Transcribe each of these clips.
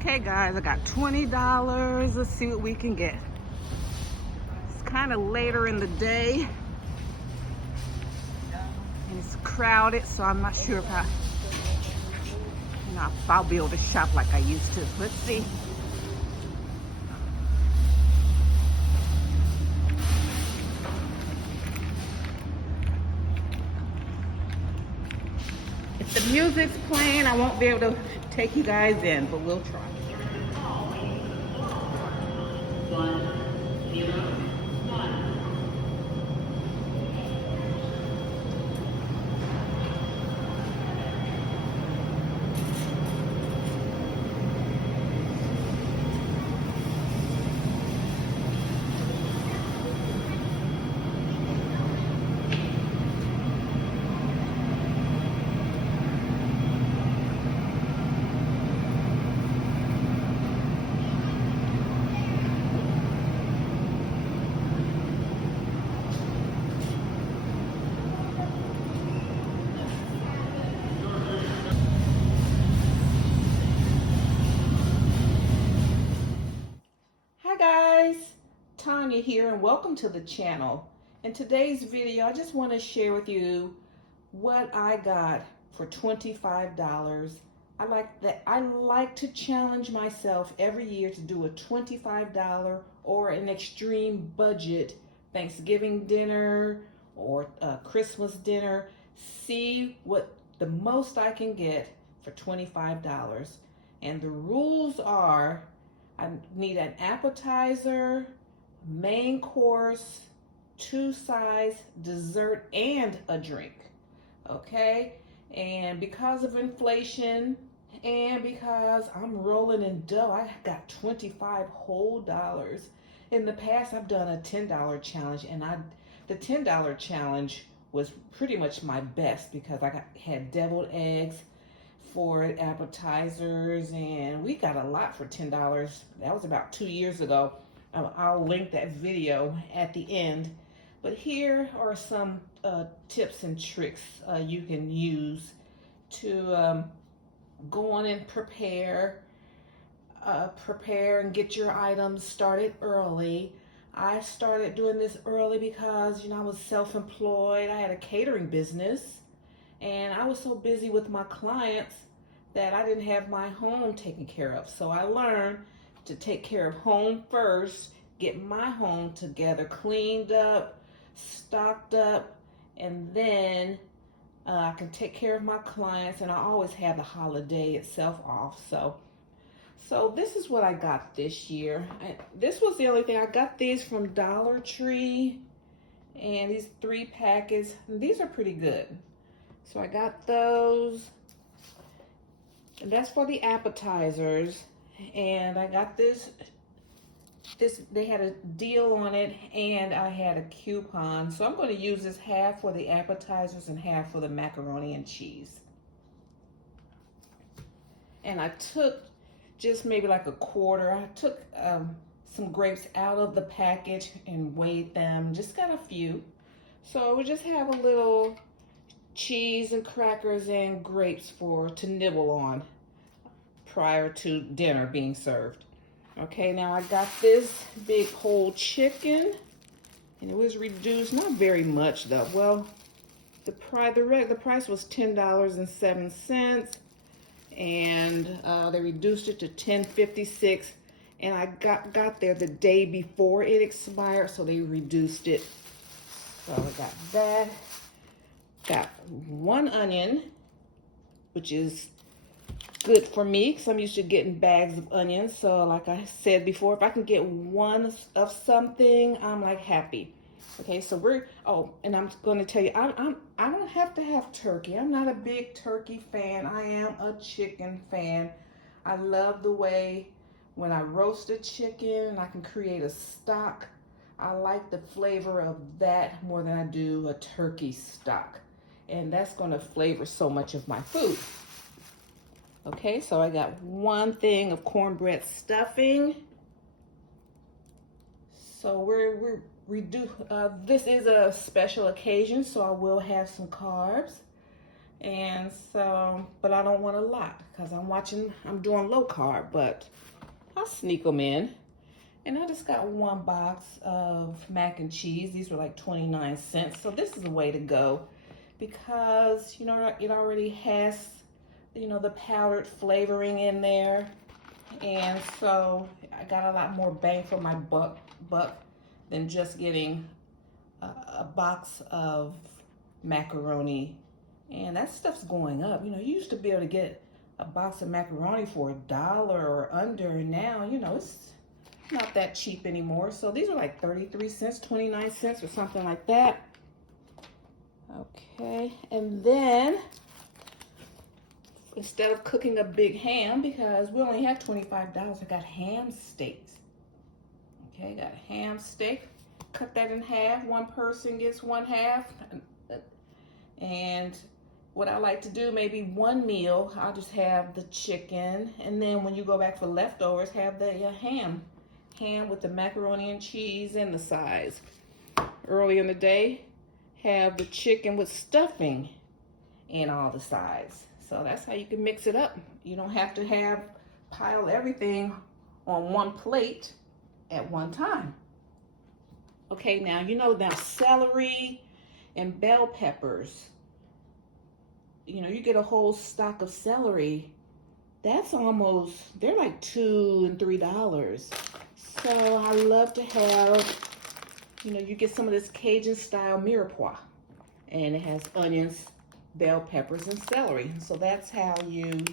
Okay guys, I got $20. Let's see what we can get. It's kind of later in the day and it's crowded, so I'm not sure if I'll be able to shop like I used to. Let's see. If the music's playing, I won't be able to take you guys in, but we'll try. 101. Tanya here, and welcome to the channel. In today's video, I just want to share with you what I got for $25. I like to challenge myself every year to do a $25 or an extreme budget Thanksgiving dinner or Christmas dinner. See what the most I can get for $25. And the rules are, I need an appetizer, main course, 2 sides, dessert, and a drink. Okay? And because of inflation and because I'm rolling in dough, I got 25 whole dollars. In the past, I've done a $10 challenge, and the $10 challenge was pretty much my best because I had deviled eggs for appetizers, and we got a lot for $10. That was about 2 years ago. I'll link that video at the end. But here are some tips and tricks you can use to go on and prepare and get your items started early. I started doing this early because, I was self-employed. I had a catering business, and I was so busy with my clients that I didn't have my home taken care of. So I learned to take care of home first, get my home together, cleaned up, stocked up, and then I can take care of my clients, and I always have the holiday itself off. So this is what I got this year. This was the only thing. I got these from Dollar Tree, and these 3 packets. These are pretty good. So I got those, and that's for the appetizers. And I got this, they had a deal on it, and I had a coupon. So I'm going to use this half for the appetizers and half for the macaroni and cheese. And I took just maybe like a quarter. I took some grapes out of the package and weighed them, just got a few. So we just have a little cheese and crackers and grapes to nibble on prior to dinner being served. Okay, now I got this big whole chicken, and it was reduced, not very much though. Well, the price was $10.07, and they reduced it to $10.56, and I got there the day before it expired, so they reduced it. So I got that. Got 1 onion, which is good for me because I'm used to getting bags of onions. So like I said before, if I can get 1 of something, I'm like happy. Okay, so and I'm going to tell you, I don't have to have turkey. I'm not a big turkey fan. I am a chicken fan. I love the way when I roast a chicken, I can create a stock. I like the flavor of that more than I do a turkey stock. And that's going to flavor so much of my food. Okay, so I got 1 thing of cornbread stuffing. So this is a special occasion, so I will have some carbs. And so, but I don't want a lot because I'm doing low carb, but I'll sneak them in. And I just got one box of mac and cheese. These were like 29 cents. So this is a way to go because, you know, it already has, you know, the powdered flavoring in there. And so I got a lot more bang for my buck than just getting a box of macaroni. And that stuff's going up. You know, you used to be able to get a box of macaroni for $1 or under, and now, you know, it's not that cheap anymore. So these are like 33 cents, 29 cents or something like that. Okay, and then instead of cooking a big ham, because we only had $25, I got ham steaks. Okay, got a ham steak. Cut that in half. One person gets one half. And what I like to do, maybe one meal, I'll just have the chicken. And then when you go back for leftovers, have the ham with the macaroni and cheese and the sides. Early in the day, have the chicken with stuffing and all the sides. So that's how you can mix it up. You don't have to pile everything on one plate at one time. Okay, now you know now celery and bell peppers. You know, you get a whole stock of celery. That's almost, they're like $2 and $3. So I love to have, you know, you get some of this Cajun style mirepoix, and it has onions, bell peppers, and celery. So that's how you,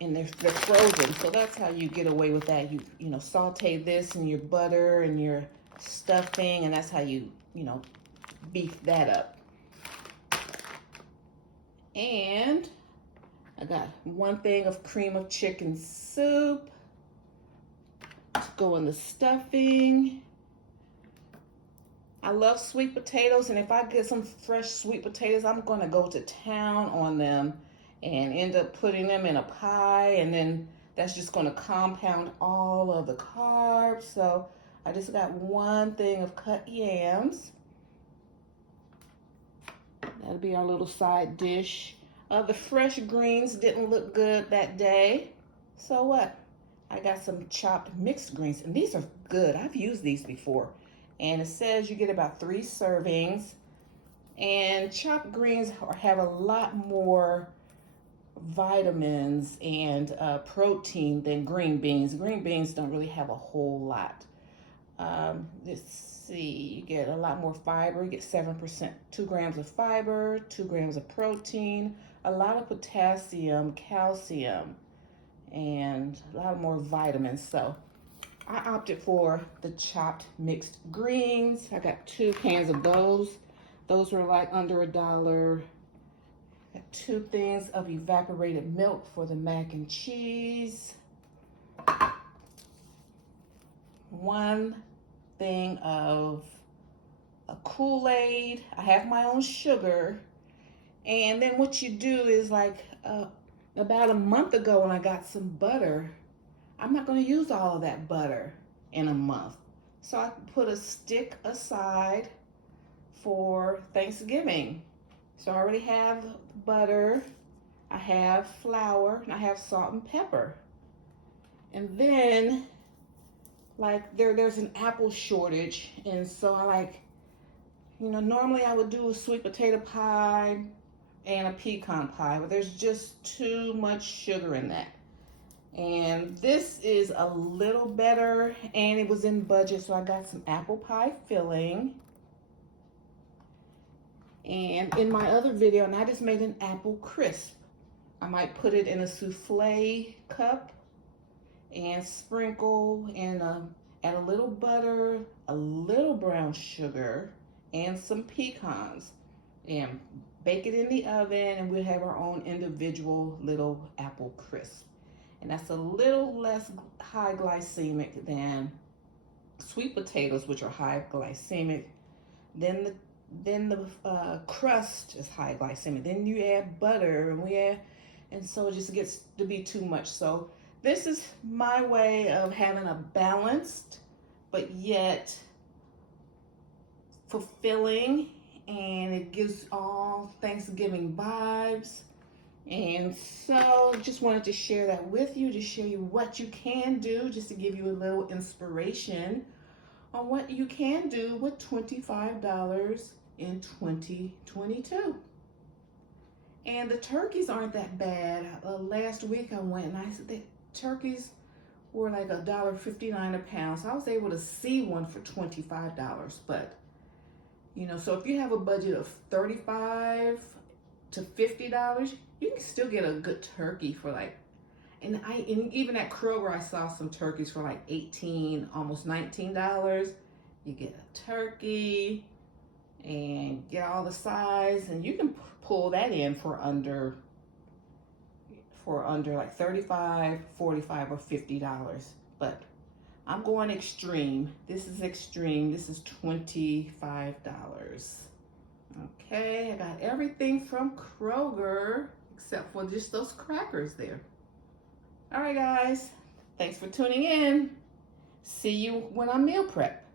and they're frozen. So that's how you get away with that. You know, saute this in your butter and your stuffing, and that's how you know, beef that up. And I got one thing of cream of chicken soup to go in the stuffing. I love sweet potatoes, and if I get some fresh sweet potatoes, I'm gonna go to town on them and end up putting them in a pie, and then that's just gonna compound all of the carbs. So I just got one thing of cut yams. That'll be our little side dish. The fresh greens didn't look good that day. So what? I got some chopped mixed greens, and these are good. I've used these before. And it says you get about 3 servings. And chopped greens have a lot more vitamins and protein than green beans. Green beans don't really have a whole lot. Let's see, you get a lot more fiber. You get 7%, 2 grams of fiber, 2 grams of protein, a lot of potassium, calcium, and a lot more vitamins. So I opted for the chopped mixed greens. I got 2 cans of those. Those were like under $1. Got 2 things of evaporated milk for the mac and cheese. 1 thing of a Kool-Aid. I have my own sugar. And then what you do is, like about a month ago when I got some butter, I'm not going to use all of that butter in a month. So I put a stick aside for Thanksgiving. So I already have butter, I have flour, and I have salt and pepper. And then, like, there's an apple shortage, and so I like, you know, normally I would do a sweet potato pie and a pecan pie, but there's just too much sugar in that. And this is a little better, and it was in budget, so I got some apple pie filling. And in my other video, and I just made an apple crisp. I might put it in a souffle cup and sprinkle and add a little butter, a little brown sugar, and some pecans, and bake it in the oven, and we'll have our own individual little apple crisp. And that's a little less high glycemic than sweet potatoes, which are high glycemic. Then the crust is high glycemic. Then you add butter, and so it just gets to be too much. So this is my way of having a balanced but yet fulfilling and it gives all Thanksgiving vibes. And so just wanted to share that with you, to show you what you can do, just to give you a little inspiration on what you can do with $25 in 2022. And the turkeys aren't that bad. Last week I went and the turkeys were like $1.59 a pound. So I was able to see one for $25. But, you know, so if you have a budget of $35 to $50, you can still get a good turkey for like, and even at Kroger I saw some turkeys for like $18, almost $19. You get a turkey and get all the size, and you can pull that in for under like $35, $45, or $50. But I'm going extreme. This is extreme. This is $25. Okay, I got everything from Kroger except for just those crackers there. All right, guys. Thanks for tuning in. See you when I meal prep.